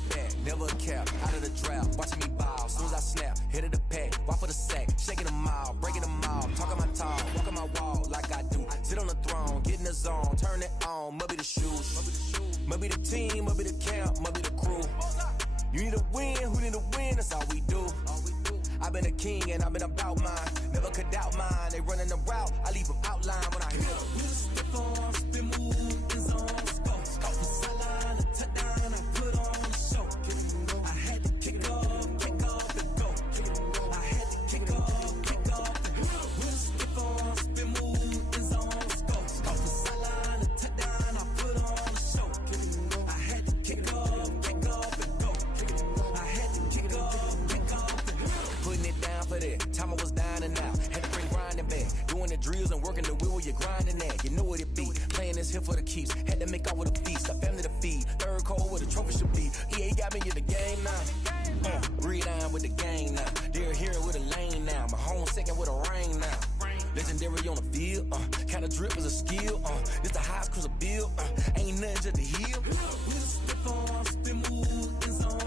it back, never a cap, out of the drought, watching me ball, soon as I snap, hit of the pack, walk for the sack, shaking them all, breaking them all, talking my talk, walking my wall like I do, sit on the throne, get in the zone, turn it on, must be the shoes, must be the team, must be the camp, must be the crew, you need a win, who need a win, that's all we do. I've been a king and I've been about mine. Never could doubt mine. They running the route. I leave them outline when I hit them. Step on, spin move, is on, scope. The sideline, a touchdown, I put on a show. I had to kick off and go. I had to kick off and go. Step on, spin move, is on, scope. The sideline, a touchdown, I put on a show. I had to kick off and go. I had to kick off. Putting it down for that. Time I was down and out. Had to bring grinding back. Doing the drills and working the wheel where you're grinding at. You know what it be. Playing this here for the keeps. Had to make out with a feast. A family to feed. Third cold where the trophy should be. EA got me in the game now. Breathe on with the gang now. They're here with a lane now. My home second with a rain now. Legendary on the field. Kind of drip is a skill. This the highest cruiser bill. Ain't nothing just to heal. Step on, spin move, is on.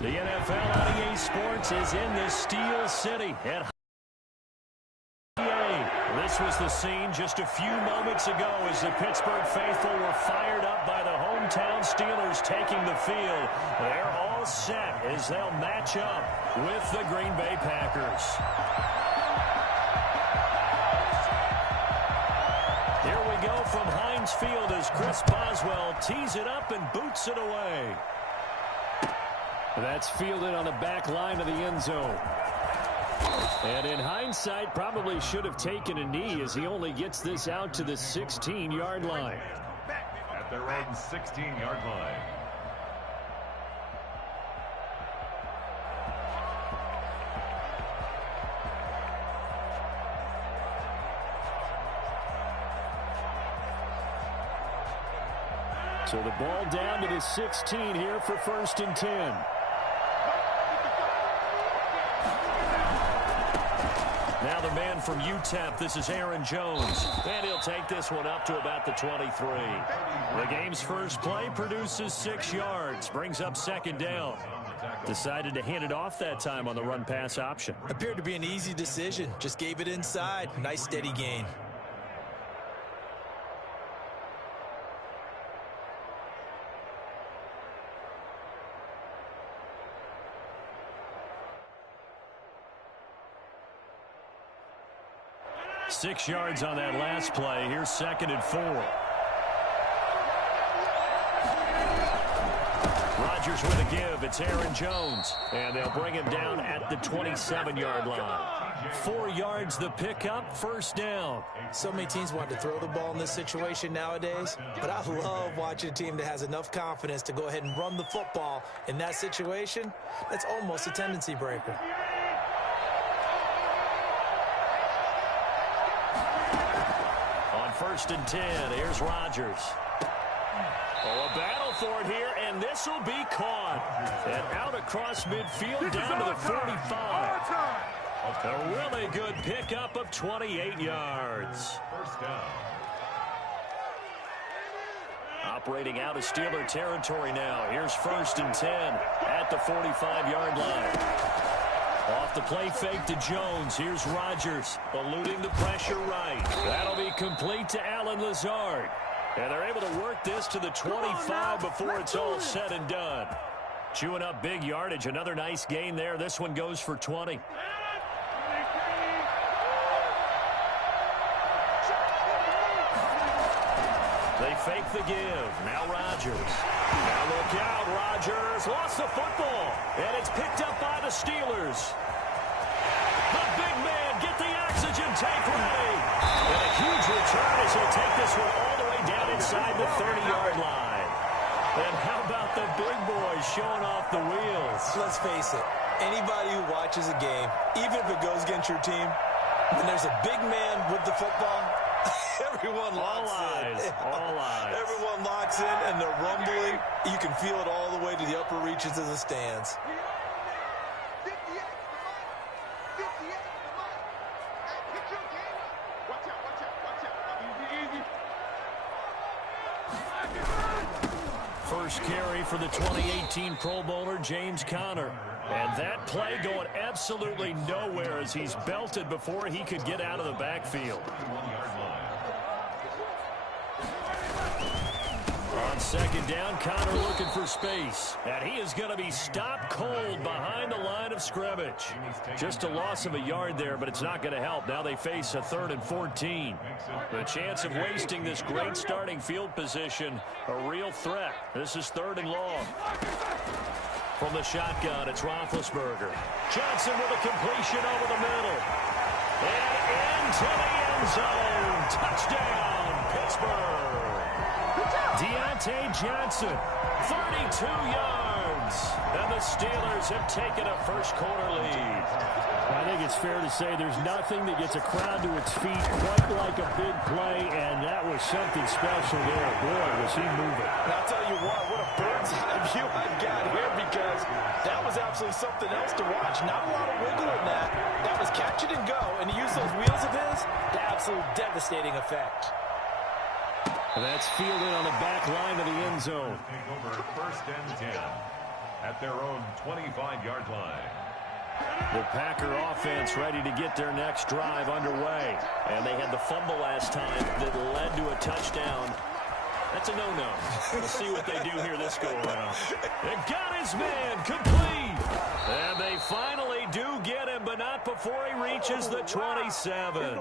The NFL on EA Sports is in the Steel City at EA. This was the scene just a few moments ago as the Pittsburgh faithful were fired up by the hometown Steelers taking the field. They're all set as they'll match up with the Green Bay Packers. Here we go from Heinz Field as Chris Boswell tees it up and boots it away. That's fielded on the back line of the end zone. And in hindsight, probably should have taken a knee as he only gets this out to the 16-yard line. At their own 16-yard line. So the ball down to the 16 here for 1st and 10. Now the man from UTEP, this is Aaron Jones. And he'll take this one up to about the 23. The game's first play produces 6 yards, brings up 2nd down. Decided to hand it off that time on the run-pass option. Appeared to be an easy decision. Just gave it inside. Nice steady gain. Six yards on that last play. Here's 2nd and 4. Rodgers with a give. It's Aaron Jones. And they'll bring him down at the 27-yard line. 4 yards the pickup, 1st down. So many teams want to throw the ball in this situation nowadays, but I love watching a team that has enough confidence to go ahead and run the football. In that situation, that's almost a tendency breaker. On 1st and 10, here's Rodgers. Oh, a battle for it here, and this will be caught. And out across midfield, down to the 45. A really good pickup of 28 yards. First down. Operating out of Steeler territory now. Here's 1st and 10 at the 45-yard line. Off the play fake to Jones. Here's Rodgers, eluding the pressure right. That'll be complete to Allen Lazard. And they're able to work this to the 25 before it's all said and done. Chewing up big yardage. Another nice gain there. This one goes for 20. They fake the give. Now Rodgers. Now look out. Rodgers lost the football. And it's picked up by the Steelers. The big man, get the oxygen tank ready. And a huge return as he'll take this one all the way down inside the 30-yard line. And how about the big boys showing off the wheels? Let's face it, anybody who watches a game, even if it goes against your team, when there's a big man with the football, everyone locks in. All eyes. Everyone locks in, and they're rumbling. You can feel it all the way to the upper reaches of the stands. First carry for the 2018 Pro Bowler, James Conner. And that play going absolutely nowhere as he's belted before he could get out of the backfield. On second down, Conner looking for space. And he is going to be stopped cold behind the line of scrimmage. Just a loss of a yard there, but it's not going to help. Now they face a 3rd and 14. The chance of wasting this great starting field position, a real threat. This is 3rd and long. From the shotgun, it's Roethlisberger. Johnson with a completion over the middle. And into the end zone. Touchdown, Pittsburgh. Deontay Johnson, 32 yards. And the Steelers have taken a first-quarter lead. I think it's fair to say there's nothing that gets a crowd to its feet quite like a big play, and that was something special there. Boy, was he moving. And I'll tell you what a bird's-eye view I've got here, because that was absolutely something else to watch. Not a lot of wiggle in that. That was catch it and go, and to use those wheels of his, the absolute devastating effect. And that's fielded on the back line of the end zone. Take over 1st and 10 at their own 25-yard line. The Packer offense ready to get their next drive underway. And they had the fumble last time that led to a touchdown. That's a no-no. We'll see what they do here this go-around. They got his man complete. And they finally do get him, but not before he reaches the 27.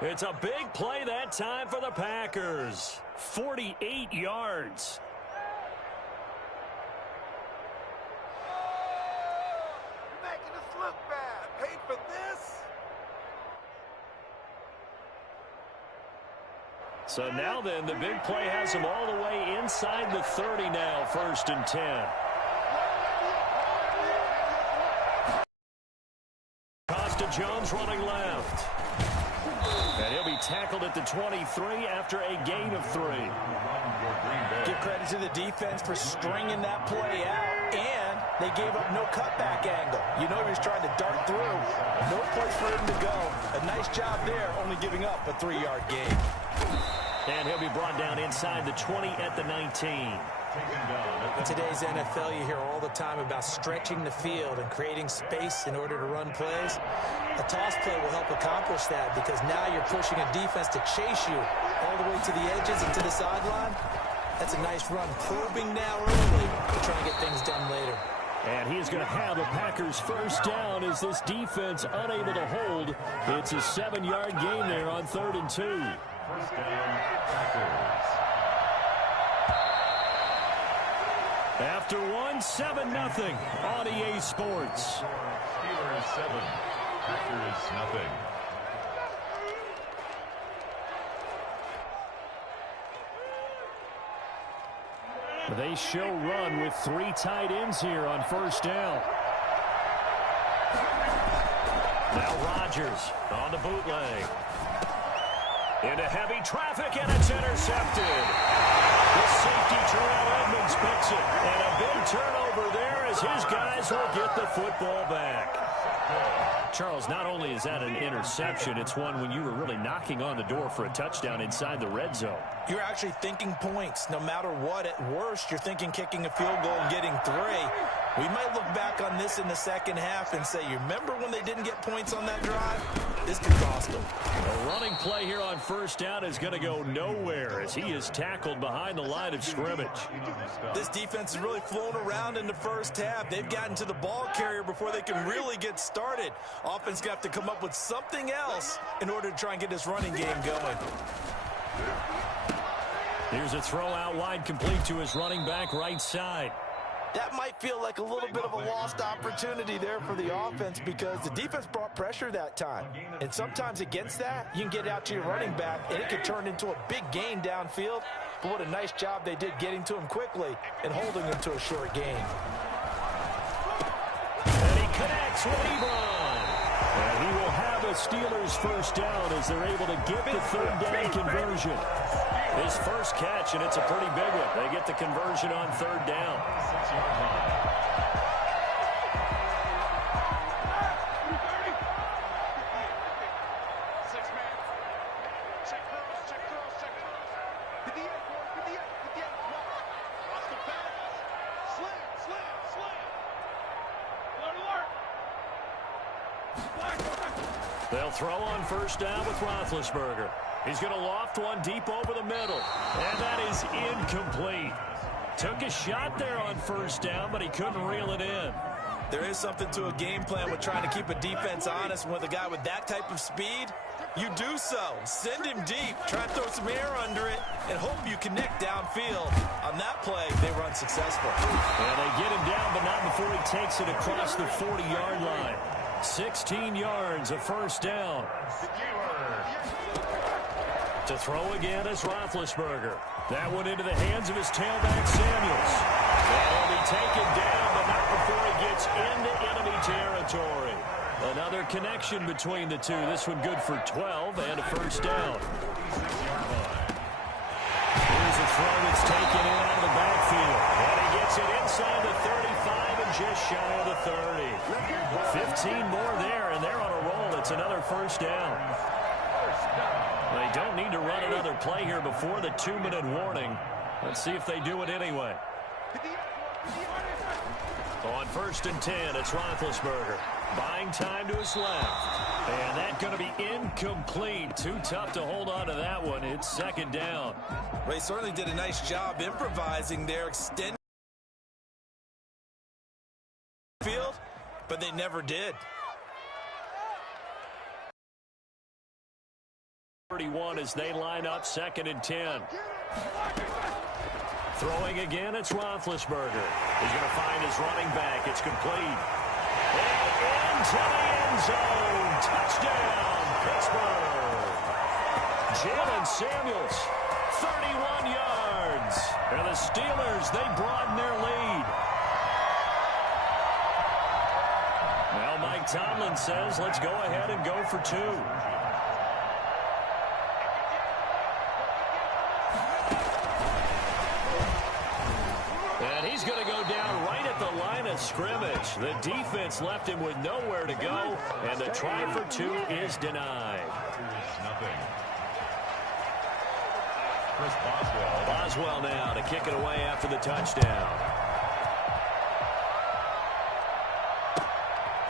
It's a big play that time for the Packers. 48 yards. You're making us look bad. Paid for this? So now then, the big play has him all the way inside the 30 now, 1st and 10. Costa Jones running left. And he'll be tackled at the 23 after a gain of 3. Give credit to the defense for stringing that play out, and they gave up no cutback angle. You know he was trying to dart through. No place for him to go. A nice job there, only giving up a 3-yard gain. And he'll be brought down inside the 20 at the 19. In today's NFL, you hear all the time about stretching the field and creating space in order to run plays. A toss play will help accomplish that, because now you're pushing a defense to chase you all the way to the edges and to the sideline. That's a nice run, probing now early to try and get things done later. And he is going to have the Packers first down as this defense unable to hold. It's a 7-yard gain there on 3rd and 2. First down, Packers. After 7-0 on EA Sports. Steelers 7, Packers nothing. They show run with 3 tight ends here on first down. Now Rodgers on the bootleg. Into heavy traffic, and it's intercepted. The safety, Terrell Edmonds, picks it. And a big turnover there as his guys will get the football back. Charles, not only is that an interception, it's one when you were really knocking on the door for a touchdown inside the red zone. You're actually thinking points. No matter what, at worst, you're thinking kicking a field goal and getting 3. We might look back on this in the second half and say, you remember when they didn't get points on that drive? This could cost them. A running play here on first down is going to go nowhere as he is tackled behind the line of scrimmage. This defense is really flown around in the first half. They've gotten to the ball carrier before they can really get started. Offense got to come up with something else in order to try and get this running game going. Here's a throw out wide, complete to his running back right side. That might feel like a little bit of a lost opportunity there for the offense, because the defense brought pressure that time. And sometimes against that, you can get out to your running back, and it could turn into a big gain downfield. But what a nice job they did getting to him quickly and holding him to a short gain. And he connects with Ebron. And he will have a Steelers first down as they're able to get the 3rd down conversion. His first catch, and it's a pretty big one. They get the conversion on 3rd down. They'll throw on first down with Roethlisberger. He's going to loft one deep over the middle. And that is incomplete. Took a shot there on first down, but he couldn't reel it in. There is something to a game plan with trying to keep a defense honest. With a guy with that type of speed, you do so. Send him deep. Try to throw some air under it and hope you connect downfield. On that play, they run successful. And they get him down, but not before he takes it across the 40-yard line. 16 yards, a first down. To throw again is Roethlisberger. That one into the hands of his tailback, Samuels. And he'll be taken down, but not before he gets into enemy territory. Another connection between the two. This one good for 12 and a first down. Here's a throw that's taken in out of the backfield. And he gets it inside the 35 and just shy of the 30. 15 more there, and they're on a roll. It's another first down. They don't need to run another play here before the 2-minute warning. Let's see if they do it anyway. On first and 10, it's Roethlisberger. Buying time to his left. And that's going to be incomplete. Too tough to hold on to that one. It's second down. They certainly did a nice job improvising there, extending the field, but they never did. 31 as they line up second and 10. Throwing again, it's Roethlisberger. He's going to find his running back. It's complete. And into the end zone. Touchdown, Pittsburgh. Jalen Samuels, 31 yards. And the Steelers, they broaden their lead. Now Mike Tomlin says, let's go ahead and go for two. And he's going to go down right at the line of scrimmage. The defense left him with nowhere to go, and the try for two is denied. Chris Boswell. Boswell now to kick it away after the touchdown.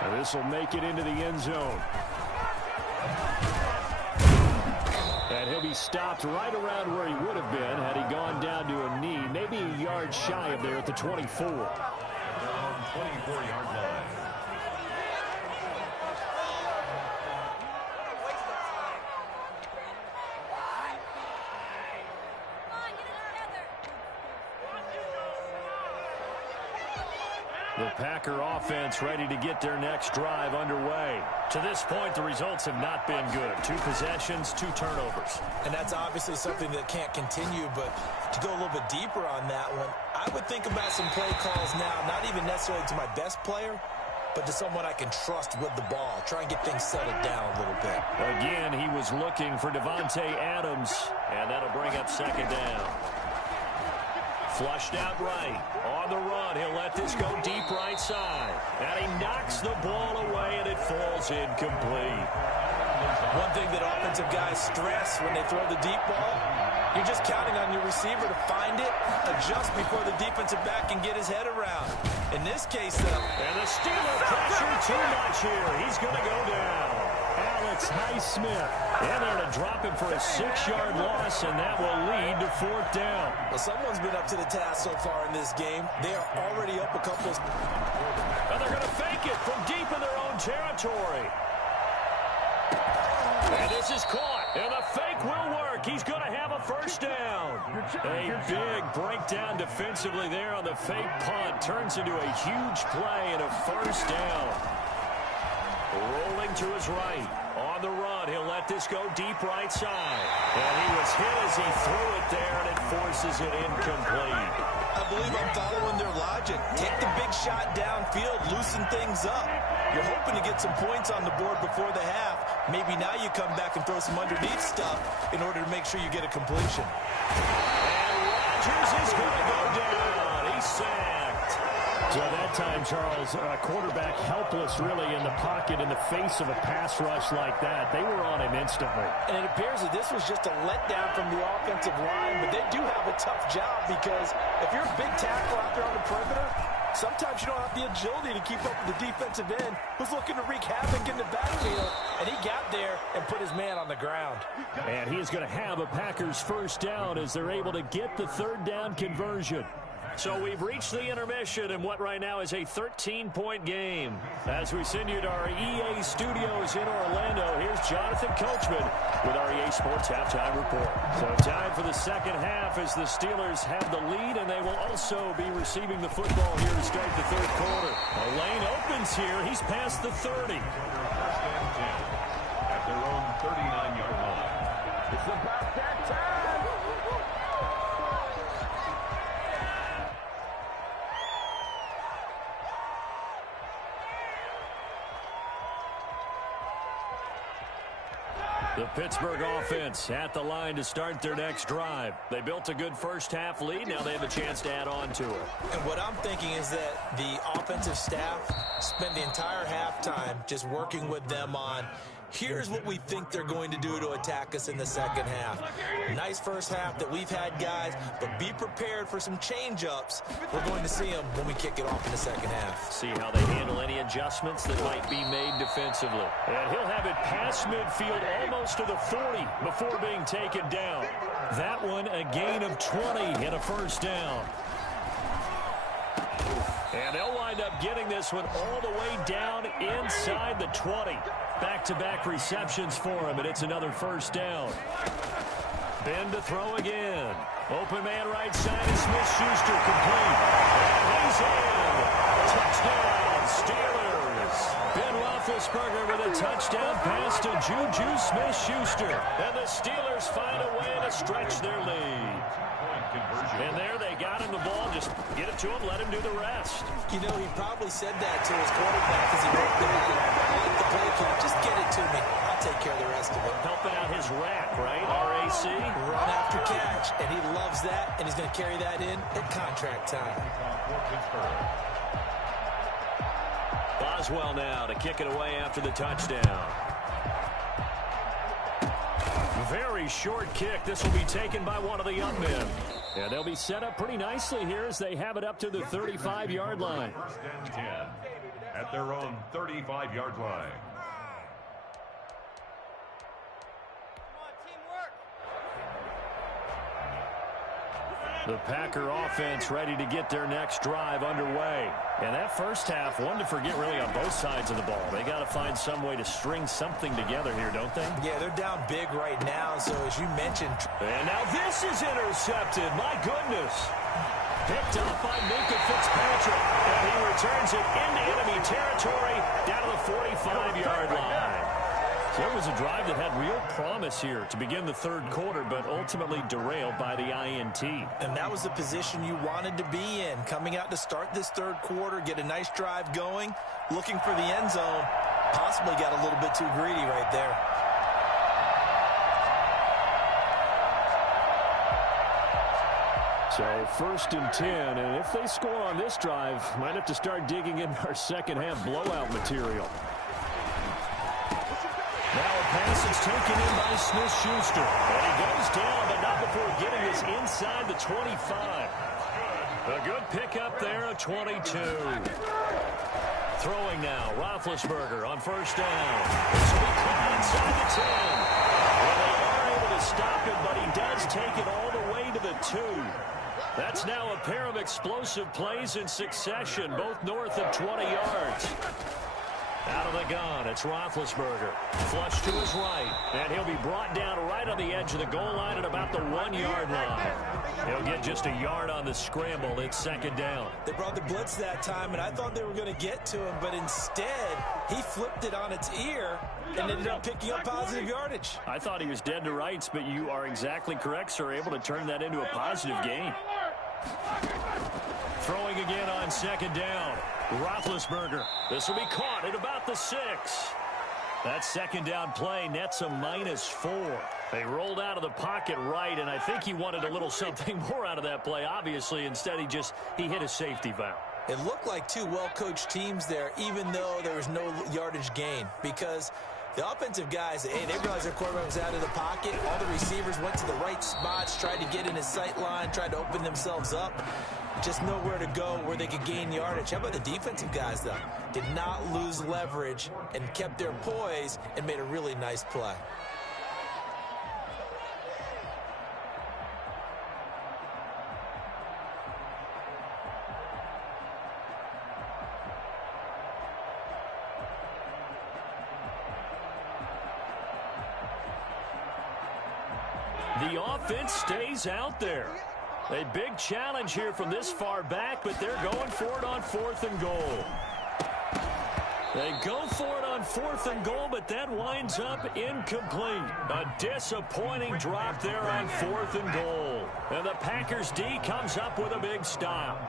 And this will make it into the end zone. And he'll be stopped right around where he would have been had he gone down to a knee, maybe a yard shy of there at the 24. 24-yard line. The Packer offense ready to get their next drive underway. To this point, the results have not been good. 2 possessions, 2 turnovers. And that's obviously something that can't continue, but to go a little bit deeper on that one, I would think about some play calls now, not even necessarily to my best player, but to someone I can trust with the ball. Try and get things settled down a little bit. Again, he was looking for Devontae Adams, and that'll bring up second down. Flushed out right. On the run, he'll let this go deep right side. And he knocks the ball away, and it falls incomplete. One thing that offensive guys stress when they throw the deep ball, you're just counting on your receiver to find it, adjust before the defensive back can get his head around. In this case, though. And the Steelers pressure too much here. He's going to go down. Alex Highsmith in there to drop him for a 6-yard loss, and that will lead to 4th down. Well, someone's been up to the task so far in this game. They are already up a couple. And they're going to fake it from deep in their own territory. And this is caught, and the fake will work. He's going to have a first down. A big breakdown defensively there on the fake punt. Turns into a huge play and a first down. Rolling to his right. On the run, he'll let this go deep right side. And he was hit as he threw it there, and it forces it incomplete. I believe I'm following their logic. Take the big shot downfield, loosen things up. You're hoping to get some points on the board before the half. Maybe now you come back and throw some underneath stuff in order to make sure you get a completion. And Rodgers is going to go down. He's sacked. So at that time, Charles, quarterback helpless really in the pocket in the face of a pass rush like that. They were on him instantly. And it appears that this was just a letdown from the offensive line, but they do have a tough job because if you're a big tackle out there on the perimeter, sometimes you don't have the agility to keep up with the defensive end who's looking to wreak havoc in the backfield. And he got there man on the ground. And he is going to have a Packers first down as they're able to get the third down conversion. So we've reached the intermission in what right now is a 13-point game. As we send you to our EA studios in Orlando, here's Jonathan Coachman with our EA Sports Halftime Report. So time for the second half as the Steelers have the lead, and they will also be receiving the football here to start the third quarter. A lane opens here. He's past the 30. First and 10 at their own 39-yard line. It's about that time. The Pittsburgh offense at the line to start their next drive. They built a good first-half lead. Now they have a chance to add on to it. And what I'm thinking is that the offensive staff spent the entire halftime just working with them on, here's what we think they're going to do to attack us in the second half. Nice first half that we've had, guys, but be prepared for some change-ups. We're going to see them when we kick it off in the second half. See how they handle any adjustments that might be made defensively. And he'll have it past midfield almost to the 40 before being taken down. That one a gain of 20 and a first down. And they'll wind up getting this one all the way down inside the 20. Back-to-back receptions for him, and it's another first down. Ben to throw again. Open man right side, and Smith-Schuster complete. And he's in. Touchdown, Steelers. Ben Roethlisberger with a touchdown pass to Juju Smith-Schuster. And the Steelers find a way to stretch their lead. And there they got him the ball. Just get it to him, let him do the rest. You know, he probably said that to his quarterback as he wrote the play clock. Just get it to me. I'll take care of the rest of it. Helping out his rack, right? RAC. Run after catch, and he loves that, and he's going to carry that in at contract time. Boswell now to kick it away after the touchdown. Very short kick. This will be taken by one of the young men. Yeah, they'll be set up pretty nicely here as they have it up to the 35-yard line. First and 10 at their own 35-yard line. The Packer offense ready to get their next drive underway. And that first half, one to forget really on both sides of the ball. They got to find some way to string something together here, don't they? Yeah, they're down big right now, so as you mentioned. And now this is intercepted. My goodness. Picked up by Minka Fitzpatrick. And he returns it into enemy territory down to the 45-yard line. So it was a drive that had real promise here to begin the third quarter, but ultimately derailed by the INT. And that was the position you wanted to be in. Coming out to start this third quarter, get a nice drive going, looking for the end zone. Possibly got a little bit too greedy right there. So first and 10, and if they score on this drive, might have to start digging in our second half blowout material. Now a pass is taken in by Smith-Schuster. And he goes down, but not before getting this inside the 25. A good pickup there, a 22. Throwing now, Roethlisberger on first down. This will be caught inside the 10. Well, they are able to stop him, but he does take it all the way to the 2. That's now a pair of explosive plays in succession, both north of 20 yards. Out of the gun, it's Roethlisberger. Flush to his right, and he'll be brought down right on the edge of the goal line at about the 1-yard line. He'll get just a yard on the scramble. It's second down. They brought the blitz that time, and I thought they were going to get to him, but instead, he flipped it on its ear and ended up picking up positive yardage. I thought he was dead to rights, but you are exactly correct, sir. Able to turn that into a positive gain. Throwing again on second down. Roethlisberger. This will be caught at about the 6. That second down play nets a -4. They rolled out of the pocket right, and I think he wanted a little something more out of that play. Obviously, instead he hit a safety valve. It looked like two well-coached teams there, even though there was no yardage gain, because the offensive guys, hey, they realized their quarterback was out of the pocket. All the receivers went to the right spots, tried to get in his sight line, tried to open themselves up. Just nowhere to go where they could gain yardage. How about the defensive guys, though? Did not lose leverage and kept their poise and made a really nice play. The offense stays out there. A big challenge here from this far back, but they're going for it on 4th and goal. They go for it on 4th and goal, but that winds up incomplete. A disappointing drop there on 4th and goal. And the Packers D comes up with a big stop.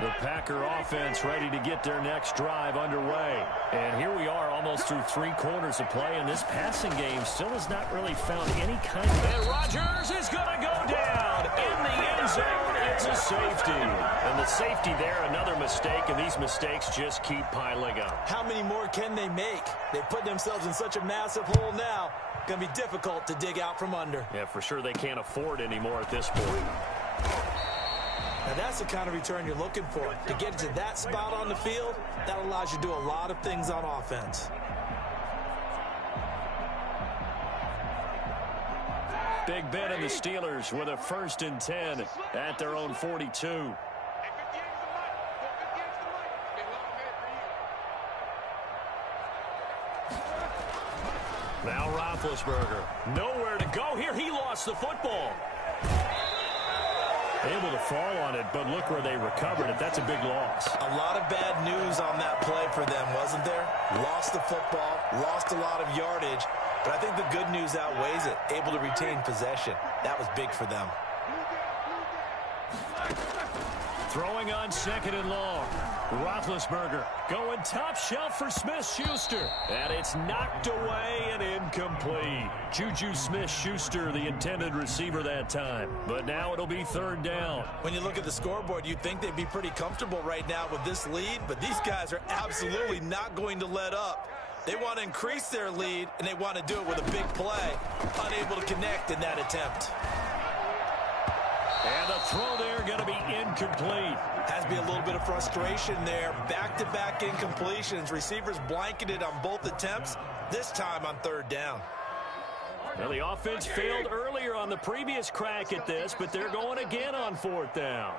The Packer offense ready to get their next drive underway. And here we are almost through 3 quarters of play, and this passing game still has not really found any kind of... And Rodgers is going to go down in the end zone. It's a safety. And the safety there, another mistake, and these mistakes just keep piling up. How many more can they make? They put themselves in such a massive hole now. Going to be difficult to dig out from under. Yeah, for sure they can't afford anymore at this point. Now that's the kind of return you're looking for. To get to that spot on the field, that allows you to do a lot of things on offense. Big Ben and the Steelers with a 1st and 10 at their own 42. Now Roethlisberger. Nowhere to go here. He lost the football. Able to fall on it, but look where they recovered it. That's a big loss. A lot of bad news on that play for them, wasn't there? Lost the football, lost a lot of yardage, but I think the good news outweighs it. Able to retain possession. That was big for them. Throwing on 2nd and long. Roethlisberger going top shelf for Smith-Schuster. And it's knocked away and incomplete. Juju Smith-Schuster, the intended receiver that time. But now it'll be 3rd down. When you look at the scoreboard, you'd think they'd be pretty comfortable right now with this lead, but these guys are absolutely not going to let up. They want to increase their lead, and they want to do it with a big play. Unable to connect in that attempt. And the throw there going to be incomplete. Has to be a little bit of frustration there. Back-to-back incompletions. Receivers blanketed on both attempts, this time on 3rd down. Well, the offense failed earlier on the previous crack at this, but they're going again on 4th down.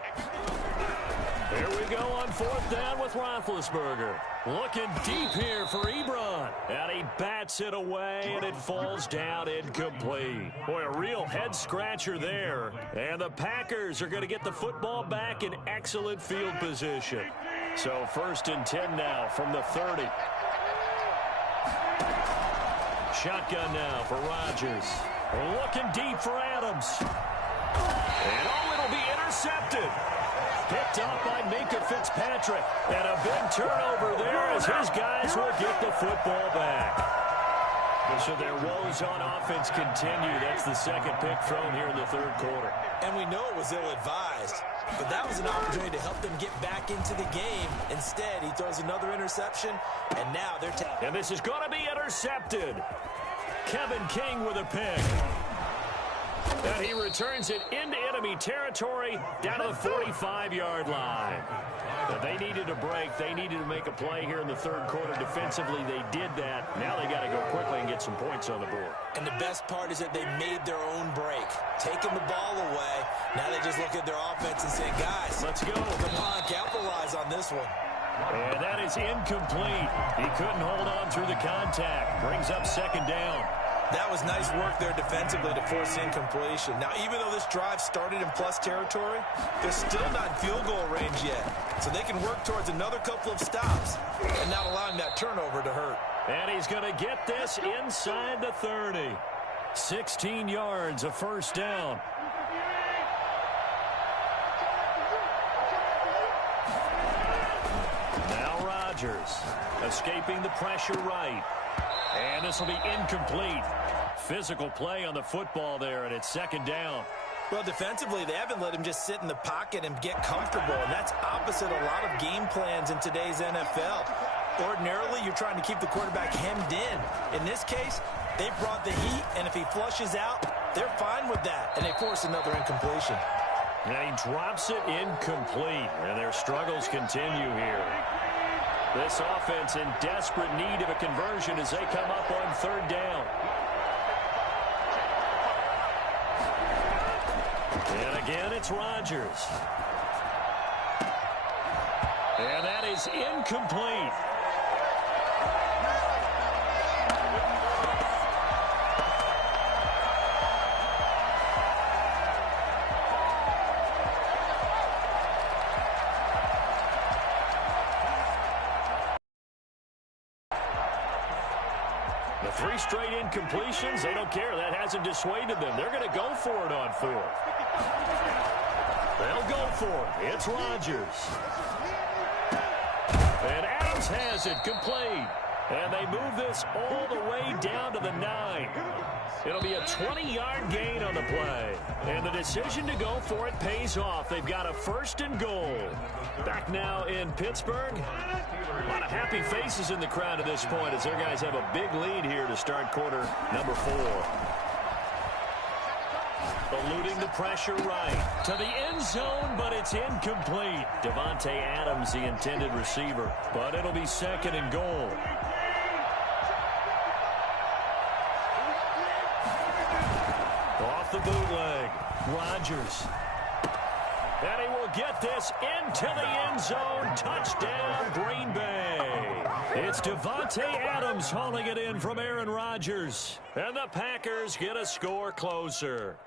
Here we go on 4th down with Roethlisberger. Looking deep here for Ebron. And he bats it away, and it falls down incomplete. Boy, a real head-scratcher there. And the Packers are going to get the football back in excellent field position. So 1st and 10 now from the 30. Shotgun now for Rodgers. Looking deep for Adams. And it'll be intercepted. Picked up by Minka Fitzpatrick. And a big turnover there as his guys will get the football back. So their woes on offense continue. That's the 2nd pick thrown here in the 3rd quarter. And we know it was ill-advised, but that was an opportunity to help them get back into the game. Instead, he throws another interception, and now they're tapped. And this is going to be intercepted. Kevin King with a pick. And he returns it into enemy territory down to the 45-yard line. But they needed a break. They needed to make a play here in the 3rd quarter. Defensively, they did that. Now they got to go quickly and get some points on the board. And the best part is that they made their own break. Taking the ball away. Now they just look at their offense and say, guys, let's go. Come on, capitalize on this one. And that is incomplete. He couldn't hold on through the contact. Brings up 2nd down. That was nice work there defensively to force incompletion. Now, even though this drive started in plus territory, they're still not in field goal range yet. So they can work towards another couple of stops and not allowing that turnover to hurt. And he's going to get this inside the 30. 16 yards, a 1st down. Now Rodgers escaping the pressure right. And this will be incomplete. Physical play on the football there, and it's 2nd down. Well, defensively, they haven't let him just sit in the pocket and get comfortable, and that's opposite a lot of game plans in today's NFL. Ordinarily, you're trying to keep the quarterback hemmed in. In this case, they brought the heat, and if he flushes out, they're fine with that, and they force another incompletion. And he drops it incomplete, and their struggles continue here. This offense in desperate need of a conversion as they come up on 3rd down. And again, it's Rodgers. And that is incomplete. The 3 straight incompletions, they don't care. That hasn't dissuaded them. They're going to go for it on 4th. They'll go for it. It's Rodgers. And Adams has it complete. And they move this all the way down to the 9. It'll be a 20-yard gain on the play. And the decision to go for it pays off. They've got a 1st and goal. Back now in Pittsburgh. A lot of happy faces in the crowd at this point as their guys have a big lead here to start quarter number 4. Eluding the pressure right to the end zone, but it's incomplete. Davante Adams, the intended receiver, but it'll be 2nd and goal. Off the bootleg, Rodgers. And he will get this into the end zone. Touchdown, Green Bay. It's Davante Adams hauling it in from Aaron Rodgers. And the Packers get a score closer.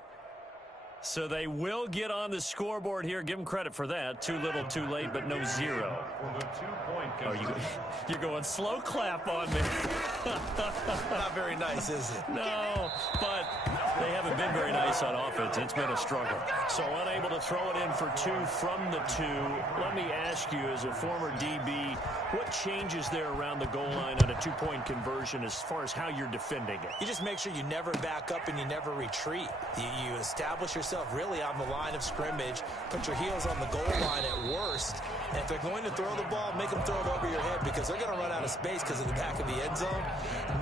So they will get on the scoreboard here. Give them credit for that. Too little, too late, but no 0. Oh, you're going slow clap on me. Not very nice, is it? No, but they haven't been very nice on offense. It's been a struggle. So unable to throw it in for 2 from the 2. Let me ask you, as a former DB, what changes there around the goal line on a 2-point conversion as far as how you're defending it? You just make sure you never back up and you never retreat. You establish yourself really on the line of scrimmage, put your heels on the goal line at worst, and if they're going to throw the ball, make them throw it over your head because they're going to run out of space because of the back of the end zone.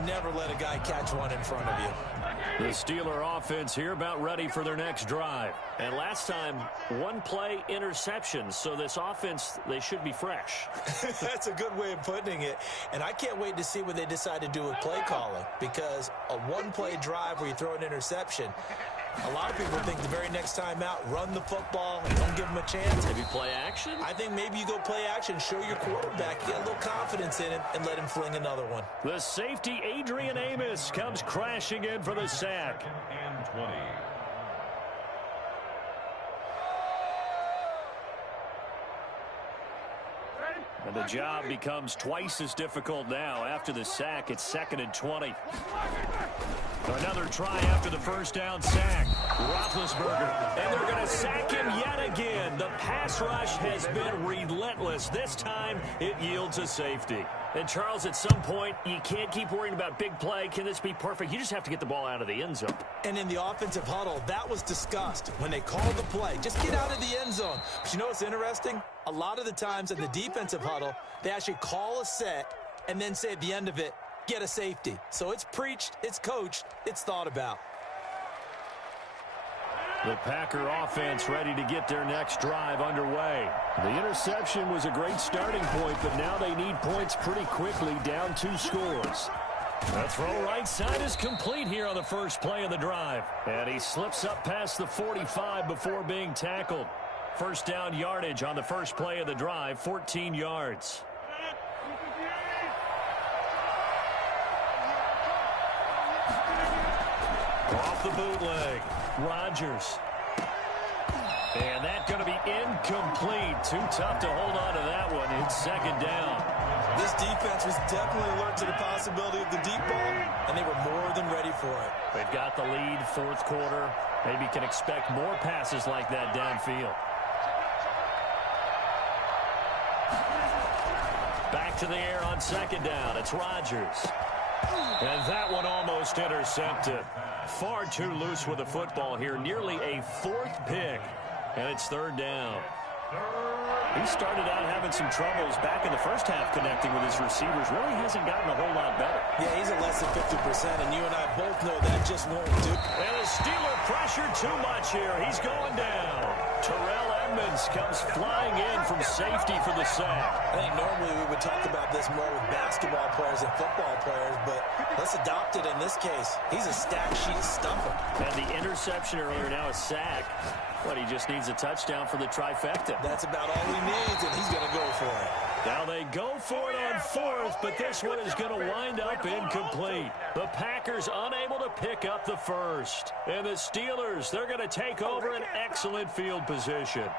Never let a guy catch one in front of you. The Steeler offense here about ready for their next drive. And last time, 1-play interception. So this offense, they should be fresh. That's a good way of putting it. And I can't wait to see what they decide to do with play calling, because a 1-play drive where you throw an interception, a lot of people think the very next time out, run the football and don't give them a chance. Maybe play action? I think maybe you go play action, show your quarterback, get a little confidence in it, and let him fling another one. The safety, Adrian Amos, comes crashing in for the sack. And 20. And the job becomes twice as difficult now. After the sack, it's 2nd and 20. Another try after the first down sack. Roethlisberger. And they're going to sack him yet again. The pass rush has been relentless. This time, it yields a safety. And, Charles, at some point, you can't keep worrying about big play. Can this be perfect? You just have to get the ball out of the end zone. And in the offensive huddle, that was discussed when they called the play. Just get out of the end zone. But you know what's interesting? A lot of the times in the defensive huddle, they actually call a set and then say at the end of it, get a safety. So it's preached, it's coached, it's thought about. The Packer offense ready to get their next drive underway. The interception was a great starting point, but now they need points pretty quickly, down 2 scores. The throw right side is complete here on the first play of the drive. And he slips up past the 45 before being tackled. First down yardage on the first play of the drive, 14 yards. Off the bootleg, Rodgers. And that's going to be incomplete. Too tough to hold on to that one. It's 2nd down. This defense was definitely alert to the possibility of the deep ball, and they were more than ready for it. They've got the lead, 4th quarter. Maybe can expect more passes like that downfield. Back to the air on 2nd down. It's Rodgers. And that one almost intercepted. Far too loose with the football here. Nearly a 4th pick. And it's 3rd down. He started out having some troubles back in the first half connecting with his receivers. Really hasn't gotten a whole lot better. Yeah, he's at less than 50%, and you and I both know that just won't do. And the Steeler pressure too much here. He's going down. Terrell Edmonds comes flying in from safety for the sack. I think normally we would talk about this more with basketball players and football players, but let's adopt it in this case. He's a stack sheet stumper. And the interception earlier, now a sack. What, he just needs a touchdown for the trifecta. That's about all he needs, and he's going to go for it. Now they go for it on 4th, but this one is going to wind up incomplete. The Packers unable to pick up the first. And the Steelers, they're going to take over an excellent field position.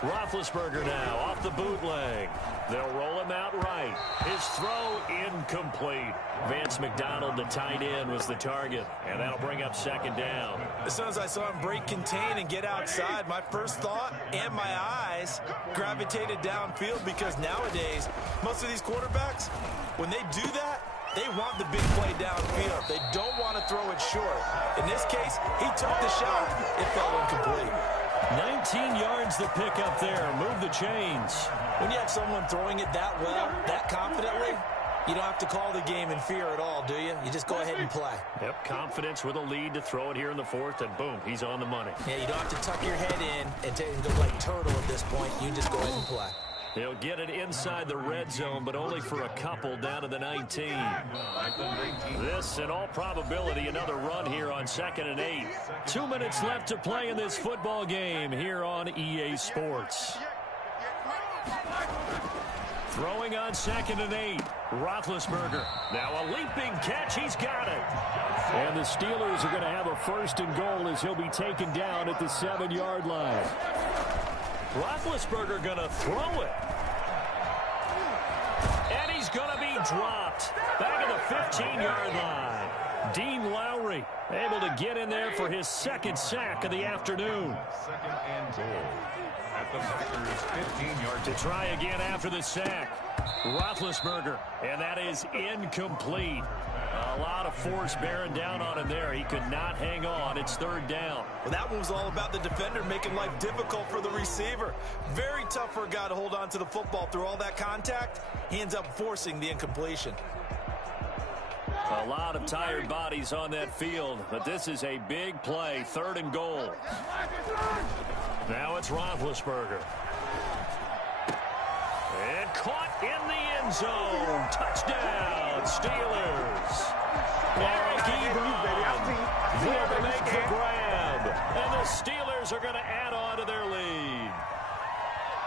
Roethlisberger now off the bootleg. They'll roll him out right. His throw incomplete. Vance McDonald, the tight end, was the target, and that'll bring up second down. As soon as I saw him break contain and get outside, my first thought and my eyes gravitated downfield, because nowadays, most of these quarterbacks, when they do that, they want the big play downfield. They don't want to throw it short. In this case, he took the shot. It fell incomplete. 19 yards to pick up there. Move the chains. When you have someone throwing it that well, that confidently, you don't have to call the game in fear at all, do you? You just go ahead and play. Yep, confidence with a lead to throw it here in the fourth, and boom, he's on the money. Yeah, you don't have to tuck your head in and go like turtle at this point. You just go ahead and play. He'll get it inside the red zone, but only for a couple down to the 19. This, in all probability, another run here on 2nd and 8. 2 minutes left to play in this football game here on EA Sports. Throwing on 2nd and 8. Roethlisberger. Now a leaping catch. He's got it. And the Steelers are going to have a 1st and goal as he'll be taken down at the 7-yard line. Roethlisberger going to throw it. And he's going to be dropped. Back at the 15-yard line. Dean Lowry able to get in there for his 2nd sack of the afternoon. 2nd and goal at the Packers' 15-yard to try again after the sack. Roethlisberger, and that is incomplete. A lot of force bearing down on him there. He could not hang on. It's 3rd down. Well, that one was all about the defender making life difficult for the receiver. Very tough for a guy to hold on to the football through all that contact. He ends up forcing the incompletion. A lot of tired bodies on that field, but this is a big play. 3rd and goal. Now it's Roethlisberger. And caught in the end zone. Touchdown, Steelers. Eric Ebron there to make the grab. And the Steelers are going to add on to their lead.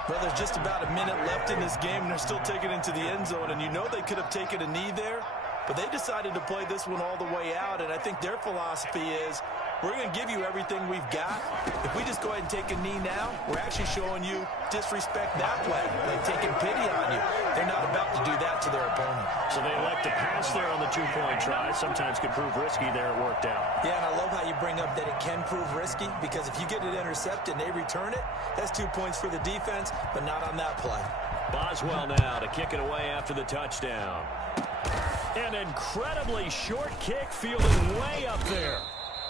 Well, there's just about a minute left in this game, and they're still taking it into the end zone. And you know they could have taken a knee there, but they decided to play this one all the way out. And I think their philosophy is, we're going to give you everything we've got. If we just go ahead and take a knee now, we're actually showing you disrespect that way. They're taking pity on you. They're not about to do that to their opponent. So they elect to pass there on the 2-point try. Sometimes could prove risky there. It worked out. Yeah, and I love how you bring up that it can prove risky, because if you get it intercepted and they return it, that's 2 points for the defense, but not on that play. Boswell now to kick it away after the touchdown. An incredibly short kick, fielded way up there.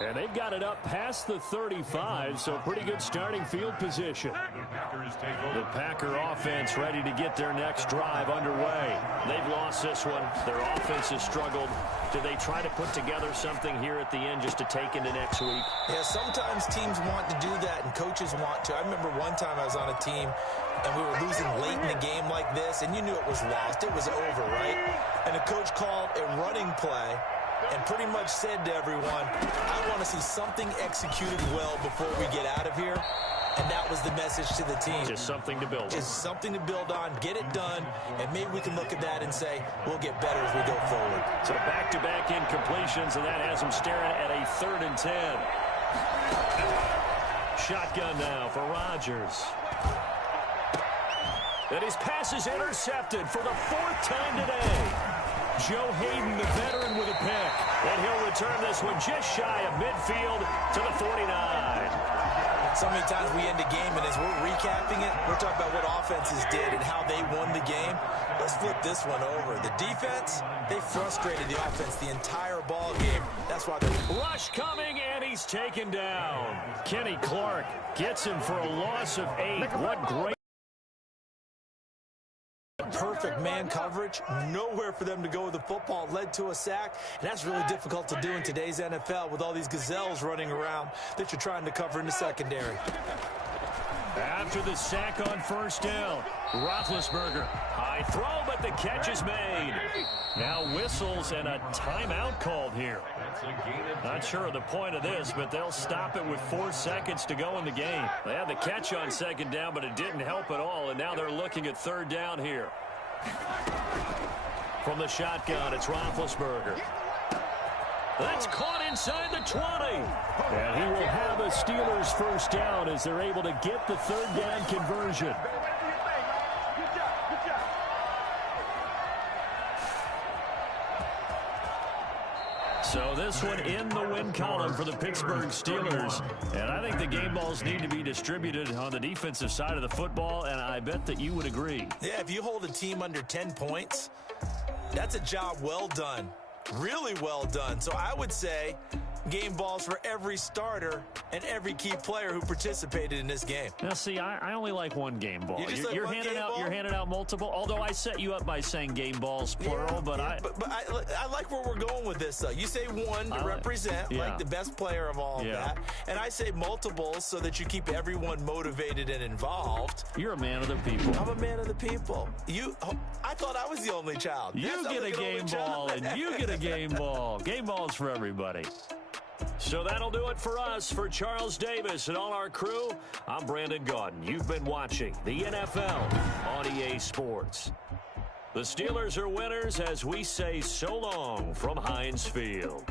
And they've got it up past the 35, so pretty good starting field position. The Packer offense ready to get their next drive underway. They've lost this one. Their offense has struggled. Do they try to put together something here at the end just to take into next week? Yeah, sometimes teams want to do that, and coaches want to. I remember one time I was on a team, and we were losing late in the game like this, and you knew it was lost. It was over, right? And the coach called a running play and pretty much said to everyone, I want to see something executed well before we get out of here. And that was the message to the team. Just something to build on. Just something to build on, get it done, and maybe we can look at that and say, we'll get better as we go forward. So back-to-back incompletions, and that has them staring at a 3rd and 10. Shotgun now for Rodgers. And his pass is intercepted for the 4th time today. Joe Hayden, the veteran, with a pick. And he'll return this one just shy of midfield to the 49. So many times we end a game, and as we're recapping it, we're talking about what offenses did and how they won the game. Let's flip this one over. The defense, they frustrated the offense the entire ball game. That's why they're... Rush coming, and he's taken down. Kenny Clark gets him for a loss of 8. What great... Perfect man coverage, nowhere for them to go with the football, led to a sack, and that's really difficult to do in today's NFL with all these gazelles running around that you're trying to cover in the secondary. After the sack on 1st down, Roethlisberger, high throw, but the catch is made. Now whistles and a timeout called here. Not sure of the point of this, but they'll stop it with 4 seconds to go in the game. They had the catch on 2nd down, but it didn't help at all, and now they're looking at 3rd down here. From the shotgun, it's Roethlisberger. That's caught inside the 20. And he will have a Steelers first down as they're able to get the third down conversion. So this one in the win column for the Pittsburgh Steelers. And I think the game balls need to be distributed on the defensive side of the football, and I bet that you would agree. Yeah, if you hold a team under 10 points, that's a job well done. Really well done. So I would say game balls for every starter and every key player who participated in this game. Now, see, I only like one game ball. You're handing out multiple. Although I set you up by saying game balls plural, but I like where we're going with this, though. You say one to represent like the best player of all of that, and I say multiples so that you keep everyone motivated and involved. You're a man of the people. I'm a man of the people. I thought I was the only child. You get a game ball, and you get a game ball. Game balls for everybody. So that'll do it for us. For Charles Davis and all our crew, I'm Brandon Gaudin. You've been watching the NFL on EA Sports. The Steelers are winners as we say so long from Heinz Field.